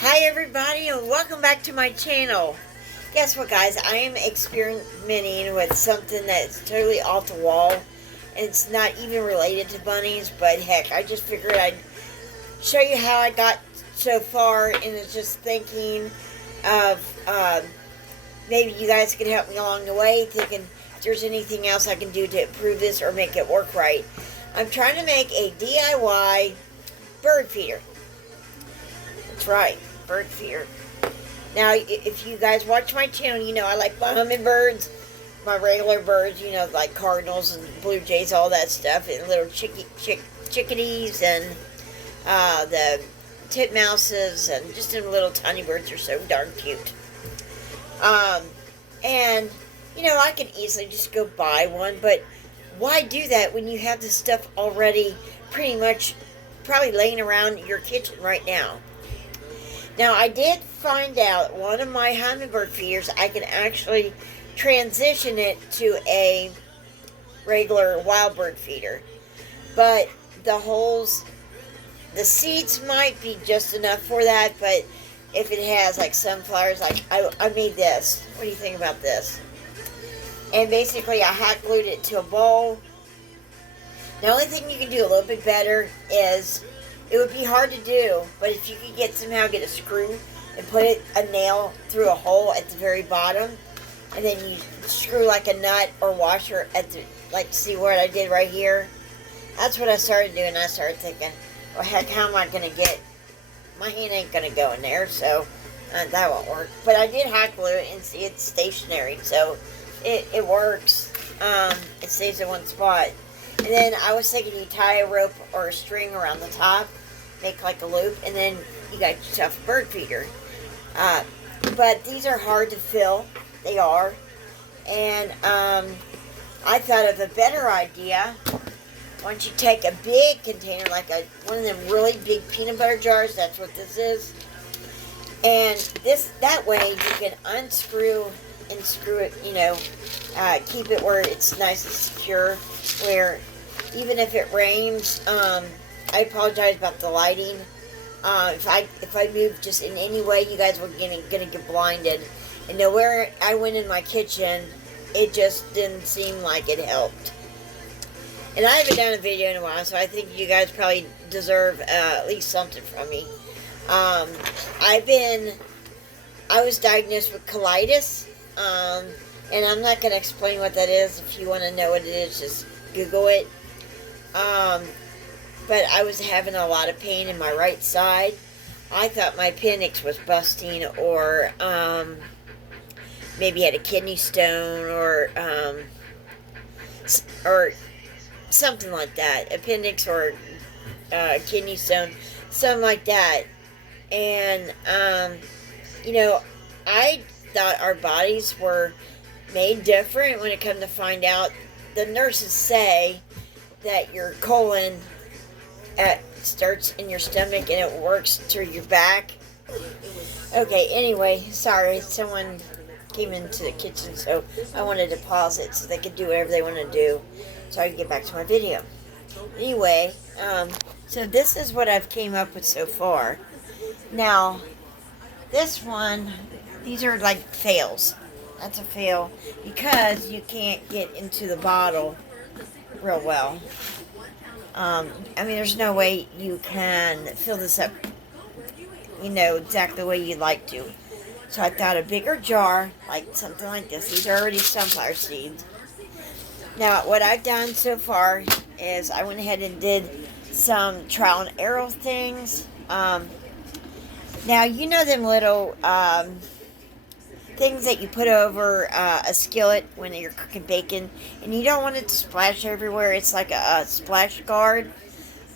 Hi everybody and welcome back to my channel. Guess what, guys? I am experimenting with something that's totally off the wall, and it's not even related to bunnies, but heck, I just figured I'd show you how I got so far, and it's just thinking of maybe you guys could help me along the way, thinking if there's anything else I can do to improve this or make it work right. I'm trying to make a DIY bird feeder. That's right, bird feeder. Now, if you guys watch my channel, you know I like my hummingbirds, my regular birds, you know, like cardinals and blue jays, all that stuff, and little chickadees and the titmouses, and just them little tiny birds are so darn cute. And, you know, I could easily just go buy one, but why do that when you have this stuff already pretty much probably laying around your kitchen right now? Now, I did find out one of my hummingbird feeders, I can actually transition it to a regular wild bird feeder. But the holes, the seeds might be just enough for that, but if it has like sunflowers, like I made this. What do you think about this? And basically I hot glued it to a bowl. The only thing you can do a little bit better is, it would be hard to do, but if you could somehow get a screw and put a nail through a hole at the very bottom, and then you screw like a nut or washer at the, like, see what I did right here? That's what I started doing. I started thinking, well, heck, how am I going to get, my hand ain't going to go in there, so that won't work. But I did hot glue it, and see, it's stationary, so it works. It stays in one spot. And then I was thinking you tie a rope or a string around the top, make like a loop, and then you got yourself a bird feeder. But these are hard to fill. They are. And I thought of a better idea. Why don't you take a big container, like one of them really big peanut butter jars, that's what this is. And that way you can unscrew and screw it, you know, keep it where it's nice and secure, where even if it rains, I apologize about the lighting. If I move just in any way, you guys were gonna get blinded. And nowhere I went in my kitchen, it just didn't seem like it helped. And I haven't done a video in a while, so I think you guys probably deserve at least something from me. I was diagnosed with colitis. And I'm not going to explain what that is. If you want to know what it is, just Google it. But I was having a lot of pain in my right side. I thought my appendix was busting, or maybe had a kidney stone, or something like that. Appendix or kidney stone, something like that. And, you know, I thought our bodies were made different. When it comes to find out, the nurses say that your colon starts in your stomach and it works through your back. Okay, anyway, sorry, someone came into the kitchen, so I wanted to pause it so they could do whatever they want to do, so I can get back to my video. Anyway, so this is what I've came up with so far. Now, this one, these are like fails. That's a fail because you can't get into the bottle real well. I mean, there's no way you can fill this up, you know, exactly the way you'd like to. So I thought a bigger jar, like something like this. These are already sunflower seeds. Now, what I've done so far is I went ahead and did some trial and error things. Now, you know them little things that you put over a skillet when you're cooking bacon, and you don't want it to splash everywhere. It's like a splash guard.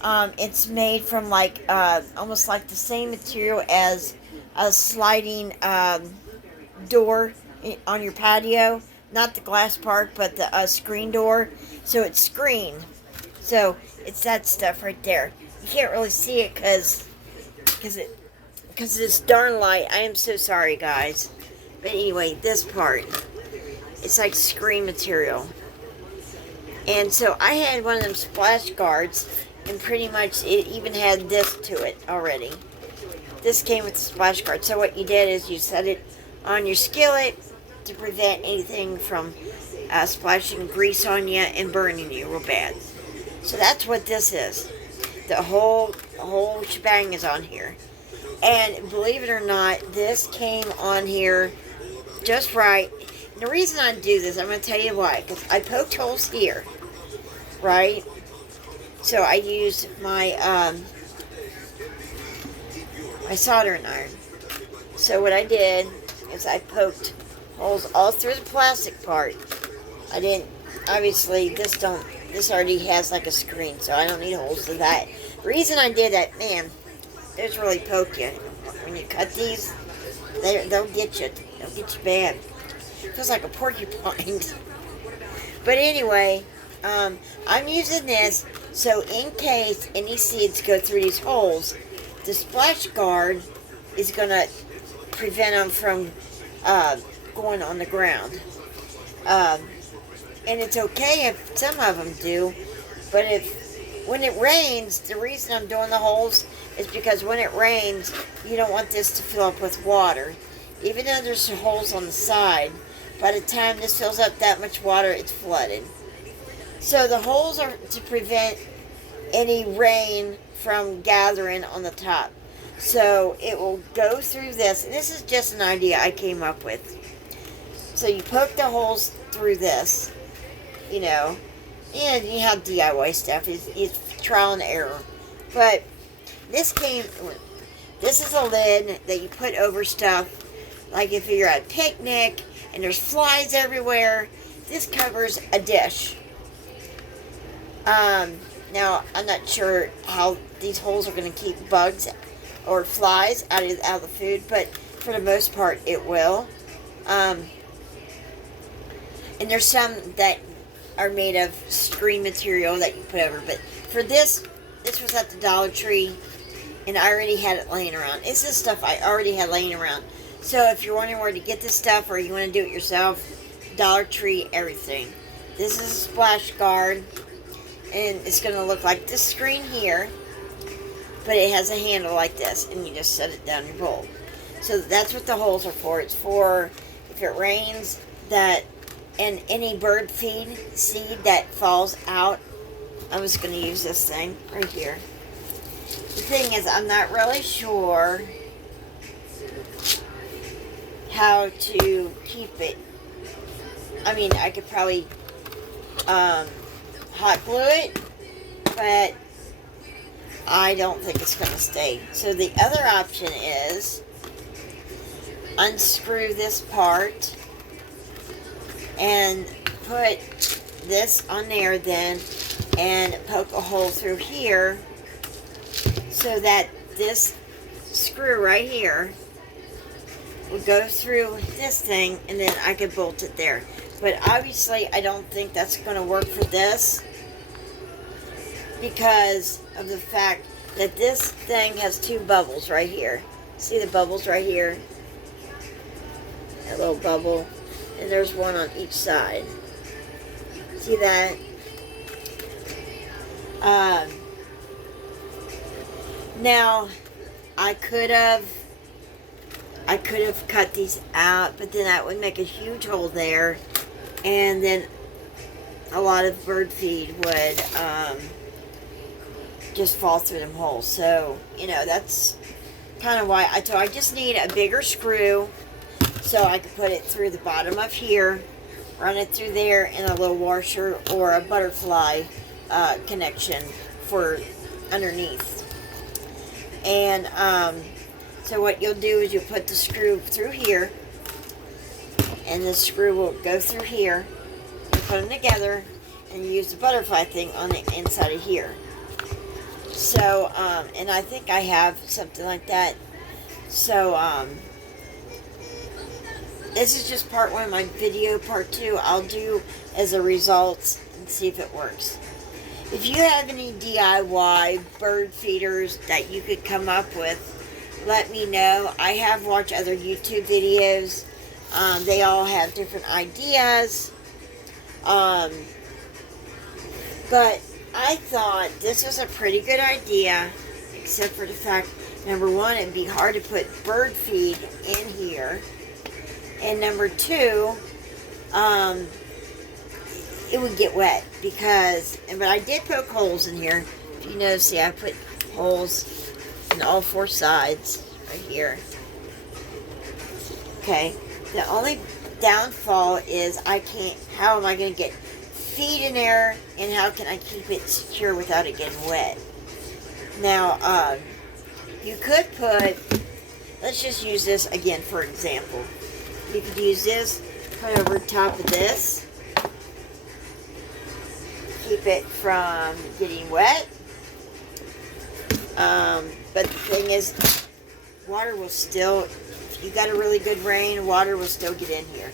It's made from like almost like the same material as a sliding door on your patio. Not the glass part, but the screen door. So it's screened. So it's that stuff right there. You can't really see it because it's darn light. I am so sorry, guys. But anyway, this part, it's like screen material. And so I had one of them splash guards, and pretty much it even had this to it already. this came with the splash guard. So what you did is you set it on your skillet to prevent anything from splashing grease on you and burning you real bad. So that's what this is. The whole shebang is on here. And believe it or not, this came on here just right. And the reason I do this, I'm going to tell you why. Because I poked holes here, right? So I used my my soldering iron. So what I did is I poked holes all through the plastic part. I didn't, obviously this already has like a screen, so I don't need holes for that. The reason I did that, man, there's really poke you. When you cut these, they'll get you. They'll get you bad. It feels like a porcupine. But anyway, I'm using this so in case any seeds go through these holes, the splash guard is going to prevent them from going on the ground. And it's okay if some of them do, but when it rains, the reason I'm doing the holes is because when it rains, you don't want this to fill up with water. Even though there's holes on the side, by the time this fills up that much water, it's flooded. So the holes are to prevent any rain from gathering on the top. So it will go through this, and this is just an idea I came up with. So you poke the holes through this, you know, and you have DIY stuff. It's trial and error. But this is a lid that you put over stuff, like if you're at a picnic and there's flies everywhere, this covers a dish. Now, I'm not sure how these holes are going to keep bugs or flies out of the food, but for the most part, it will. And there's some that are made of screen material that you put over, but for this was at the Dollar Tree, and I already had it laying around. This is stuff I already had laying around. So if you're wondering where to get this stuff or you want to do it yourself, Dollar Tree, everything. This is a splash guard, and it's going to look like this screen here, but it has a handle like this, and you just set it down your bowl. So that's what the holes are for. It's for if it rains, that and any bird feed seed that falls out. I was going to use this thing right here. The thing is, I'm not really sure how to keep it. I mean, I could probably hot glue it, but I don't think it's going to stay. So the other option is unscrew this part and put this on there then and poke a hole through here so that this screw right here will go through this thing, and then I could bolt it there. But obviously I don't think that's going to work for this because of the fact that this thing has two bubbles right here. See the bubbles right here? A little bubble. And there's one on each side. See that? Now, I could have cut these out, but then that would make a huge hole there, and then a lot of bird feed would just fall through them holes. So, you know, that's kind of why I just need a bigger screw so I could put it through the bottom of here, run it through there, and a little washer or a butterfly connection for underneath. And so what you'll do is you'll put the screw through here, and the screw will go through here, and put them together, and use the butterfly thing on the inside of here. So, and I think I have something like that. So, this is just part one of my video. Part two, I'll do as a result and see if it works. If you have any DIY bird feeders that you could come up with, let me know. I have watched other YouTube videos. They all have different ideas. But I thought this was a pretty good idea, except for the fact Number one, it'd be hard to put bird feed in here. And number two, it would get wet but I did poke holes in here. If you notice, see, I put holes in all four sides right here. Okay, the only downfall is how am I going to get feed in there, and how can I keep it secure without it getting wet? Now, you could let's just use this again for example. You could use this, put over top of this, keep it from getting wet. But the thing is, water will still, if you got a really good rain, water will still get in here.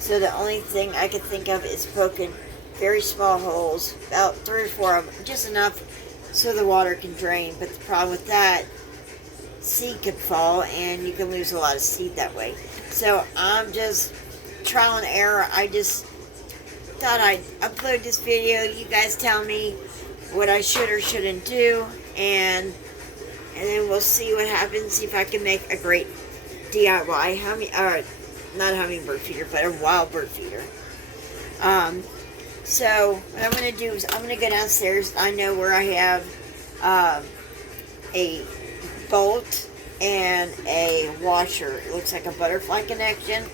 So the only thing I could think of is poking very small holes, about 3 or 4 of them, just enough so the water can drain. But the problem with that, seed could fall and you can lose a lot of seed that way. So I'm just trial and error. I just thought I'd upload this video. You guys tell me what I should or shouldn't do, and then we'll see what happens. See if I can make a great DIY not hummingbird feeder, but a wild bird feeder. So what I'm going to do is I'm going to go downstairs. I know where I have a bolt and a washer. It looks like a butterfly connection.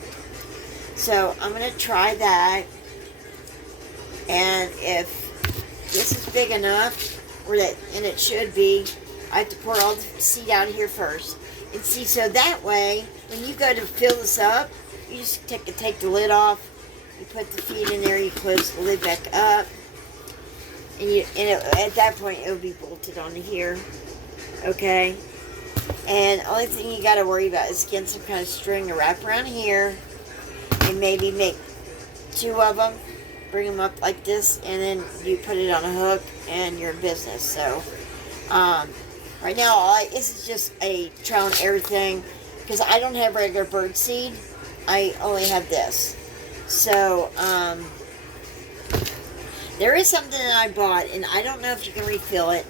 So I'm going to try that. And if this is big enough, and it should be, I have to pour all the seed out here first. And see, so that way, when you go to fill this up, you just take the lid off, you put the feed in there, you close the lid back up, and at that point it will be bolted onto here, okay? And the only thing you got to worry about is getting some kind of string to wrap around here, and maybe make 2 of them, bring them up like this, and then you put it on a hook, and you're in business. So, right now, this is just a trial and error thing, because I don't have regular bird seed. I only have this. So, there is something that I bought, and I don't know if you can refill it.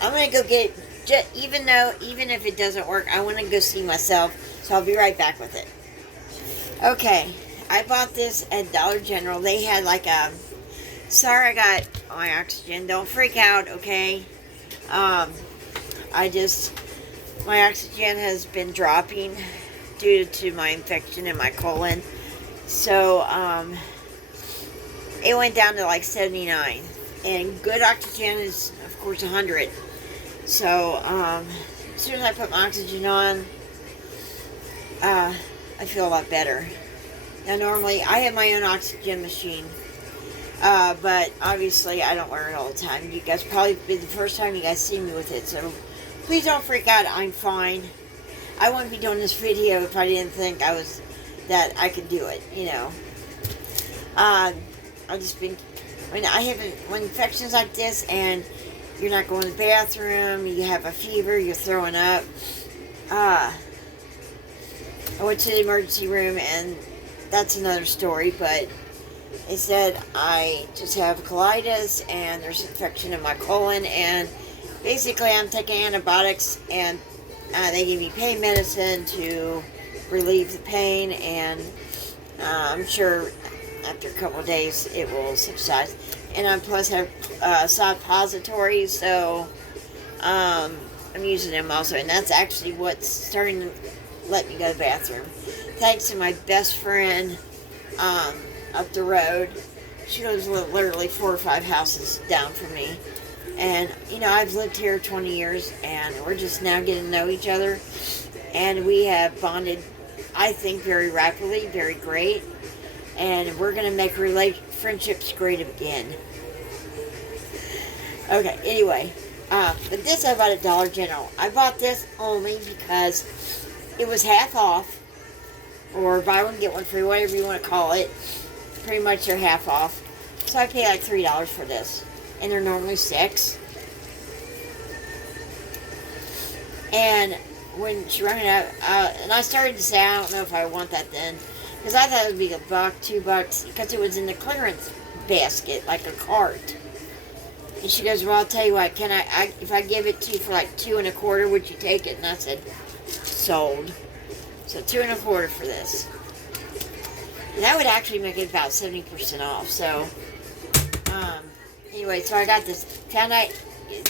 I'm going to go get it, even if it doesn't work, I want to go see myself, so I'll be right back with it. Okay, I bought this at Dollar General. They had like sorry I got my oxygen. Don't freak out, okay? My oxygen has been dropping due to my infection in my colon. So, it went down to like 79. And good oxygen is, of course, 100. So, as soon as I put my oxygen on, I feel a lot better. Now, normally, I have my own oxygen machine. But obviously, I don't wear it all the time. You guys probably be the first time you guys see me with it. So, please don't freak out. I'm fine. I wouldn't be doing this video if I didn't think that I could do it, you know. When infections like this and you're not going to the bathroom, you have a fever, you're throwing up. I went to the emergency room, and that's another story, but they said I just have colitis and there's infection in my colon, and basically I'm taking antibiotics, and they give me pain medicine to relieve the pain, and I'm sure after a couple of days it will subside. And I plus have suppositories, so I'm using them also, and that's actually what's starting to let me go to the bathroom. Thanks to my best friend up the road. She lives literally 4 or 5 houses down from me. And, you know, I've lived here 20 years, and we're just now getting to know each other. And we have bonded, I think, very rapidly, very great. And we're going to make friendships great again. Okay, anyway. But this I bought at Dollar General. I bought this only because it was half off. Or buy one, get one free, whatever you want to call it. Pretty much they're half off. So I paid like $3 for this. And they're normally $6. And when she ran it out, and I started to say, I don't know if I want that then. Because I thought it would be $1, $2, because it was in the clearance basket, like a cart. And she goes, well, I'll tell you what, if I give it to you for like 2.25, would you take it? And I said, sold. So 2.25 for this. And that would actually make it about 70% off. So, anyway, so I got this. Found out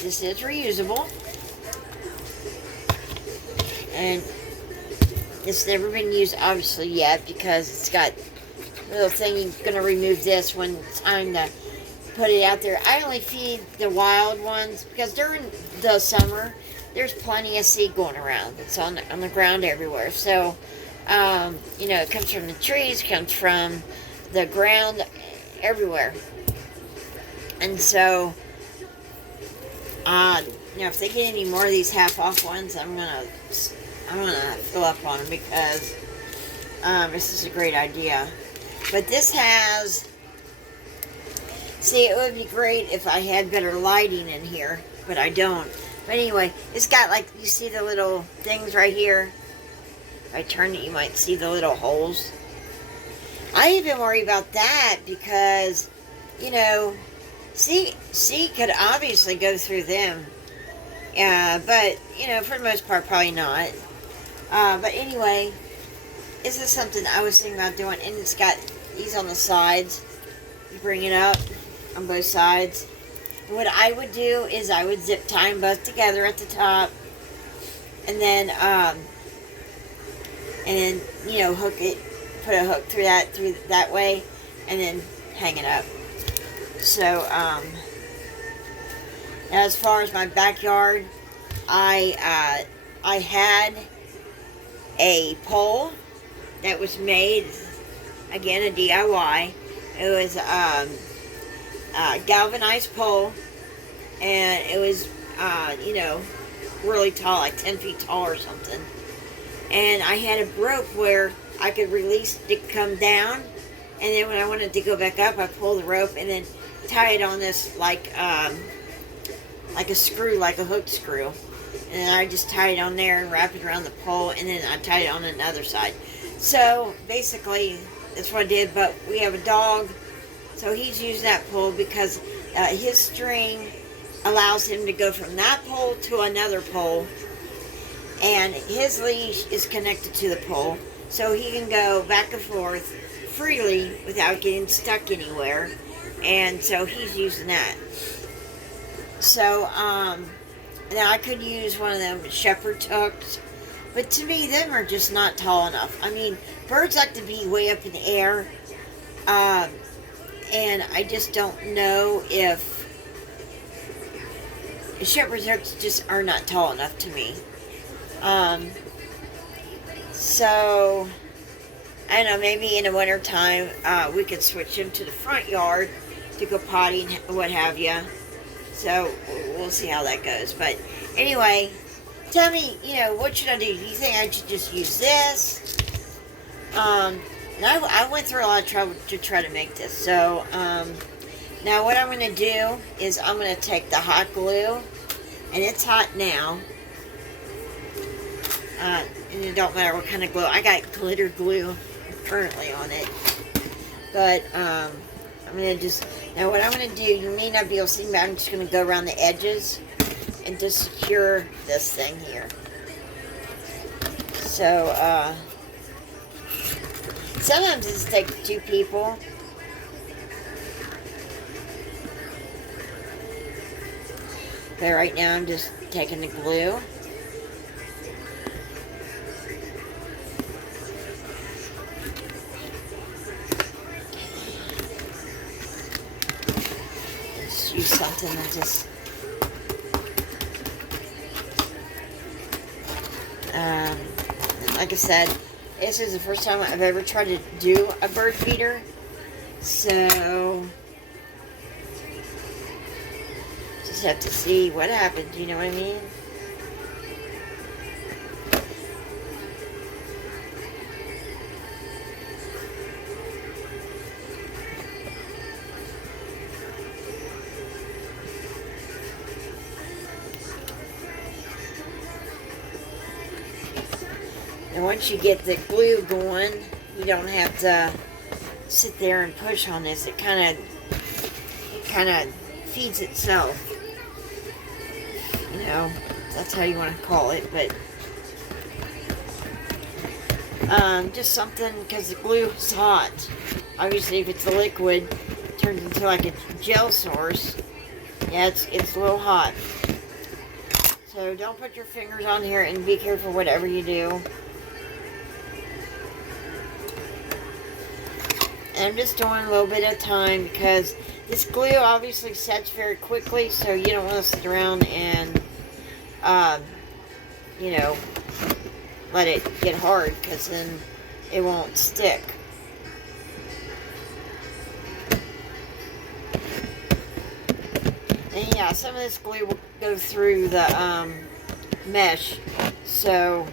this is reusable. And it's never been used, obviously, yet, because it's got a little thing. You're going to remove this when it's time to put it out there. I only feed the wild ones because during the summer, there's plenty of seed going around. It's on the ground everywhere. So, it comes from the trees, comes from the ground, everywhere. And so, if they get any more of these half-off ones, I'm gonna fill up on them because this is a great idea. But this has, see, it would be great if I had better lighting in here, but I don't. But anyway, it's got, like, you see the little things right here? If I turn it, you might see the little holes. I even worry about that because, seed could obviously go through them. But, for the most part, probably not. But anyway, this is something I was thinking about doing, and it's got these on the sides. You bring it up on both sides. And what I would do is I would zip tie them both together at the top, and then, hook it, put a hook through that way, and then hang it up. So, as far as my backyard, I had a pole that was made, again, a DIY. It was a galvanized pole, and it was, really tall, like 10 feet tall or something. And I had a rope where I could release it to come down, and then when I wanted to go back up, I pull the rope and then tie it on this like a screw, like a hook screw. And then I just tie it on there and wrap it around the pole, and then I tie it on another side. So basically, that's what I did. But we have a dog, so he's using that pole because his string allows him to go from that pole to another pole, and his leash is connected to the pole, so he can go back and forth freely without getting stuck anywhere. And so he's using that. So, now I could use one of them shepherd's hooks, but to me, them are just not tall enough. I mean, birds like to be way up in the air, and I just don't know if shepherd's hooks just are not tall enough to me. So, I don't know, maybe in the winter time, we could switch them to the front yard to go potty and what have you. So, we'll see how that goes. But anyway, tell me, what should I do? Do you think I should just use this? And I went through a lot of trouble to try to make this. So, now what I'm going to do is I'm going to take the hot glue, and it's hot now. And it don't matter what kind of glue. I got glitter glue currently on it. But, I'm going to just, now what I'm going to do, you may not be able to see, but I'm just going to go around the edges and just secure this thing here. So, sometimes it takes 2 people. But right now I'm just taking the glue. Let's use something that just... like I said, this is the first time I've ever tried to do a bird feeder. So... just have to see what happens, you know what I mean? And once you get the glue going, you don't have to sit there and push on this. It kind of feeds itself. know, that's how you want to call it, but just something, because the glue is hot. Obviously, if it's a liquid, it turns into like a gel source. Yeah, it's a little hot. So don't put your fingers on here, and be careful whatever you do. And I'm just doing a little bit at a time, because this glue obviously sets very quickly, so you don't want to sit around and, you know, let it get hard, because then it won't stick. And yeah, some of this glue will go through the mesh, so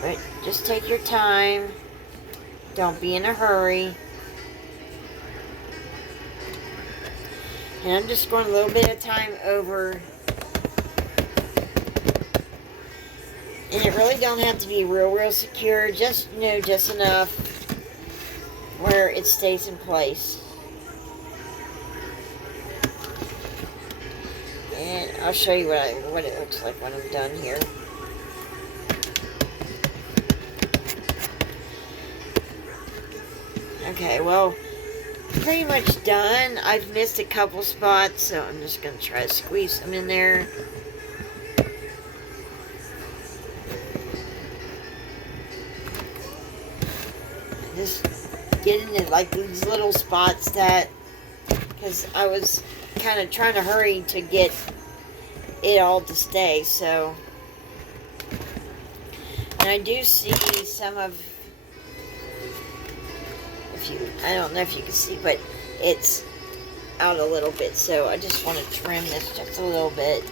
but just take your time. Don't be in a hurry. And I'm just going a little bit of time over. And it really don't have to be real secure. Just, you know, just enough where it stays in place. And I'll show you what it looks like when I'm done here. Okay, well, pretty much done. I've missed a couple spots, so I'm just going to try to squeeze them in there. Just getting it like these little spots that, because I was kind of trying to hurry to get it all to stay, so. And I do see some of, I don't know if you can see, but it's out a little bit, so I just want to trim this just a little bit.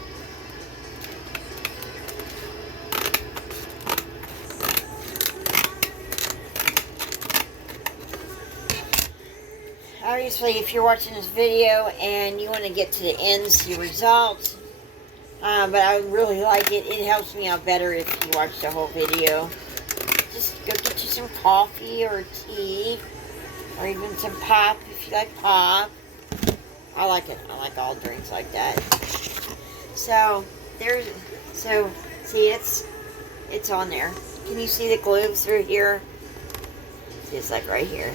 Obviously, if you're watching this video and you want to get to the end, see results, but I really like it. It helps me out better if you watch the whole video. Just go get you some coffee or tea, or even some pop if you like pop. I like it. I like all drinks like that. So see, it's on there. Can you see the glue through here? See, it's like right here.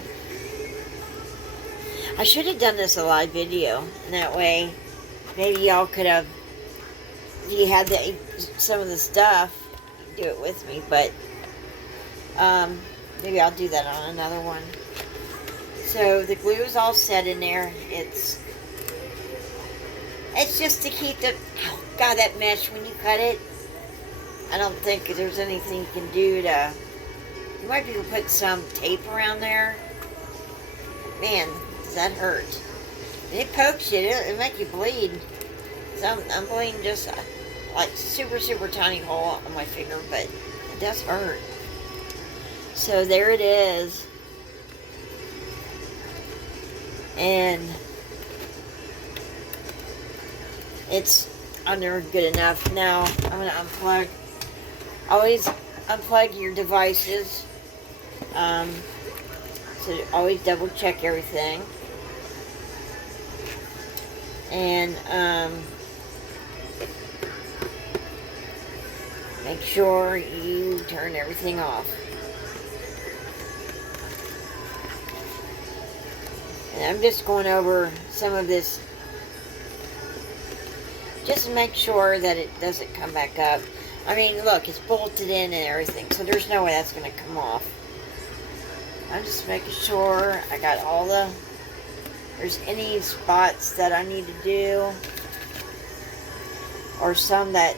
I should have done this a live video, and that way maybe y'all could have, if you had some of the stuff, do it with me, but maybe I'll do that on another one. So the glue is all set in there. It's just to keep the, God, that mesh when you cut it, I don't think there's anything you can do to, you might be able to put some tape around there. Man, does that hurt. And it pokes you, it'll make you bleed. So I'm bleeding just like super tiny hole on my finger, but it does hurt. So there it is. And it's under good enough. Now I'm going to unplug. Always unplug your devices. So always double check everything. And make sure you turn everything off. And I'm just going over some of this just to make sure that it doesn't come back up. I mean, look, it's bolted in and everything, so there's no way that's going to come off. I'm just making sure I got all the, there's any spots that I need to do, or some that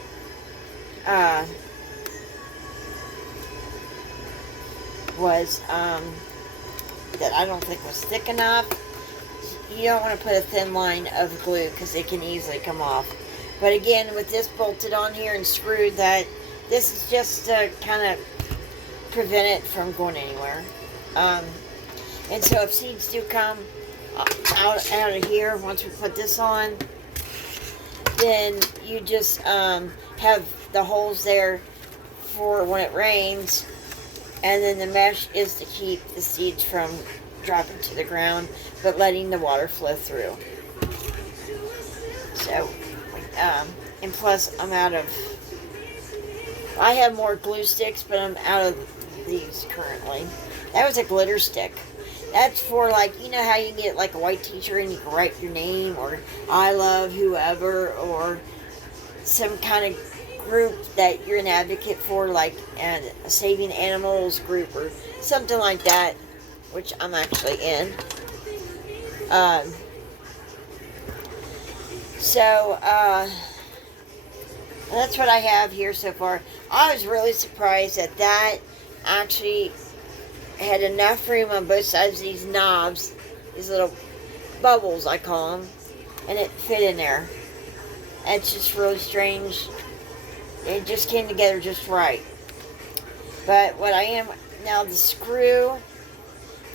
was that I don't think was thick enough. You don't want to put a thin line of glue because it can easily come off. But again, with this bolted on here and screwed, that this is just to kind of prevent it from going anywhere. And so if seeds do come out of here, once we put this on, then you just have the holes there for when it rains, and then the mesh is to keep the seeds from dropping to the ground, but letting the water flow through. So, and plus I'm out of, I have more glue sticks, but I'm out of these currently. That was a glitter stick. That's for, like, you know how you can get like a white t-shirt and you can write your name or I love whoever, or some kind of group that you're an advocate for, like a saving animals group or something like that, which I'm actually in. So that's what I have here so far. I was really surprised that actually had enough room on both sides of these knobs, these little bubbles I call them, and it fit in there. It's just really strange. It just came together just right. But what I am now, the screw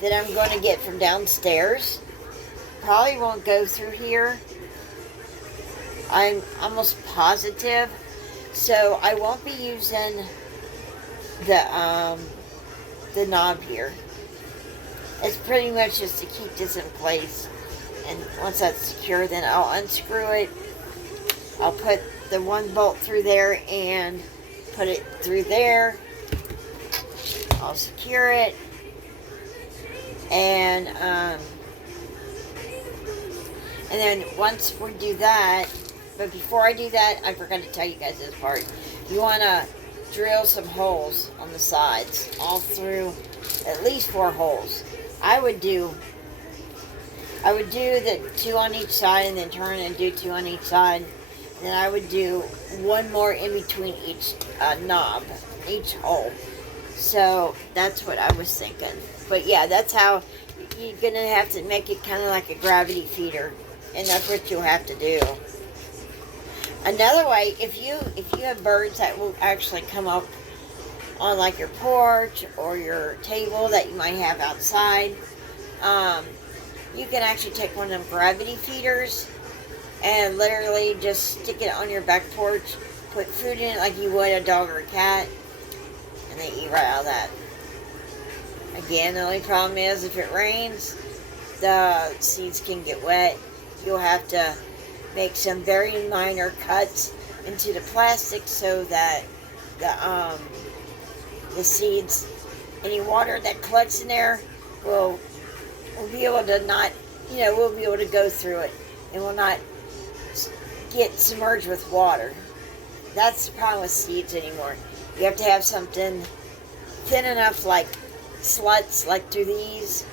that I'm going to get from downstairs probably won't go through here. I'm almost positive. So I won't be using the knob here. It's pretty much just to keep this in place. And once that's secure, then I'll unscrew it. I'll put the one bolt through there and put it through there. I'll secure it. And then once we do that, but before I do that, I forgot to tell you guys this part. You want to drill some holes on the sides, all through, at least 4 holes. I would do the 2 on each side and then turn and do 2 on each side. Then I would do 1 more in between each knob, each hole. So that's what I was thinking. But yeah, that's how you're gonna have to make it kind of like a gravity feeder, and that's what you'll have to do. Another way, if you have birds that will actually come up on like your porch or your table that you might have outside, you can actually take one of them gravity feeders and literally just stick it on your back porch, put food in it like you would a dog or a cat, and they eat right out of that. Again, the only problem is if it rains, the seeds can get wet. You'll have to make some very minor cuts into the plastic so that the seeds, any water that collects in there, will be able to not, we'll be able to go through it and will not get submerged with water. That's the problem with seeds anymore. You have to have something thin enough, like sluts, like through these,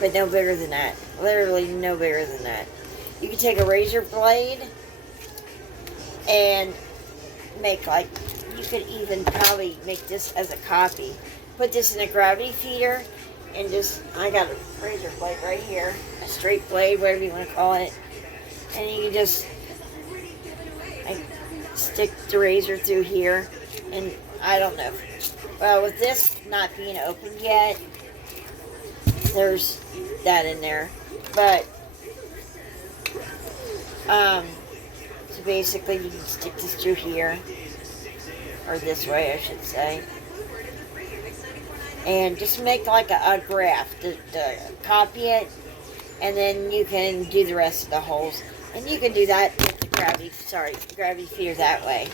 but no bigger than that. Literally no bigger than that. You can take a razor blade and make, like, you could even probably make this as a copy. Put this in a gravity feeder and just, I got a razor blade right here, a straight blade, whatever you want to call it, and you can just stick the razor through here, and I don't know. Well, with this not being opened yet, there's that in there, but so basically you can stick this through here, or this way I should say, and just make like a graph to copy it, and then you can do the rest of the holes, and you can do that with the gravity feeder that way.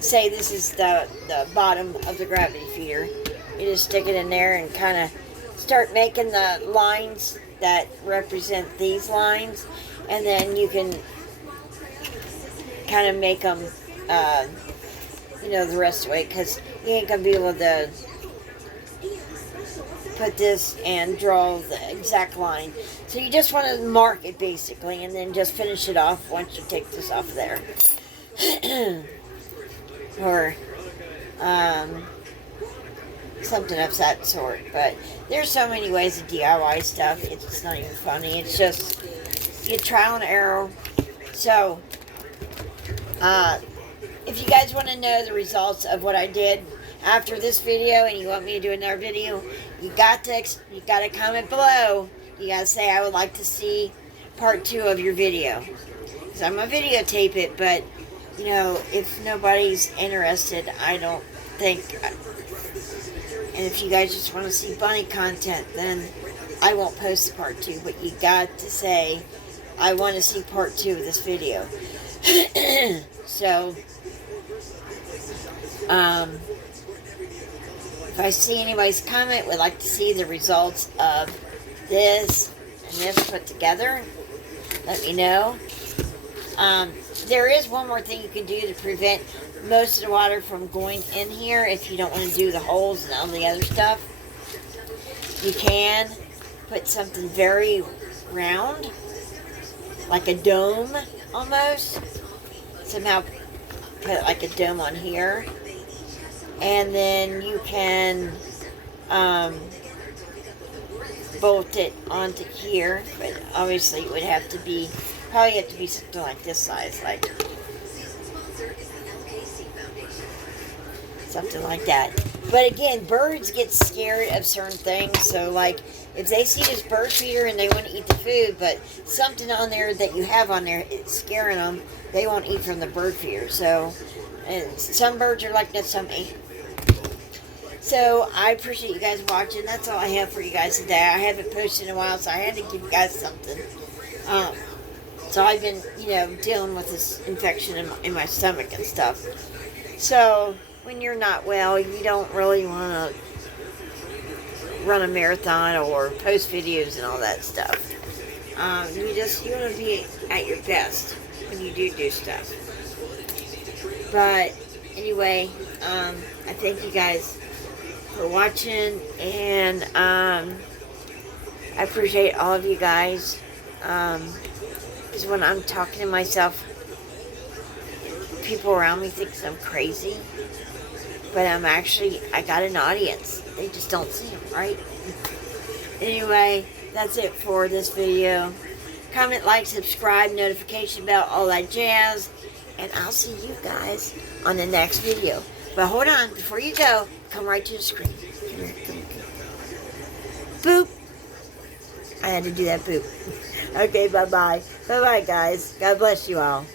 Say this is the bottom of the gravity feeder. You just stick it in there and kind of start making the lines that represent these lines, and then you can kind of make them, the rest of the way, because you ain't going to be able to put this and draw the exact line. So you just want to mark it basically, and then just finish it off once you take this off there. Or something of that sort. But there's so many ways to DIY stuff. It's not even funny. It's just you trial and error. So if you guys want to know the results of what I did after this video, and you want me to do another video, you got to comment below. You got to say, I would like to see part 2 of your video. So I'm going to videotape it, but if nobody's interested, I don't think, And if you guys just want to see bunny content, then I won't post part 2. But you got to say, I want to see part 2 of this video. So, if I see anybody's comment, would like to see the results of this and this put together, let me know. There is one more thing you can do to prevent most of the water from going in here if you don't want to do the holes and all the other stuff. You can put something very round, like a dome almost. Somehow put like a dome on here. And then you can bolt it onto here, but obviously it would have to be, probably have to be something like this size, like something like that. But again, birds get scared of certain things, so like if they see this bird feeder and they want to eat the food, but something on there that you have on there is scaring them, they won't eat from the bird feeder. So, and some birds are like that, some ain't. So, I appreciate you guys watching. That's all I have for you guys today. I haven't posted in a while, so I had to give you guys something. So, I've been, dealing with this infection in my stomach and stuff. So, when you're not well, you don't really want to run a marathon or post videos and all that stuff. You want to be at your best when you do stuff. But, anyway, I thank you guys for watching, and I appreciate all of you guys, because when I'm talking to myself, people around me think I'm crazy, but I got an audience. They just don't see them, right? Anyway, that's it for this video. Comment, like, subscribe, notification bell, all that jazz, and I'll see you guys on the next video. But hold on, before you go, come right to the screen. Come here, come here. Boop. I had to do that boop. Okay, bye-bye. Bye-bye, guys. God bless you all.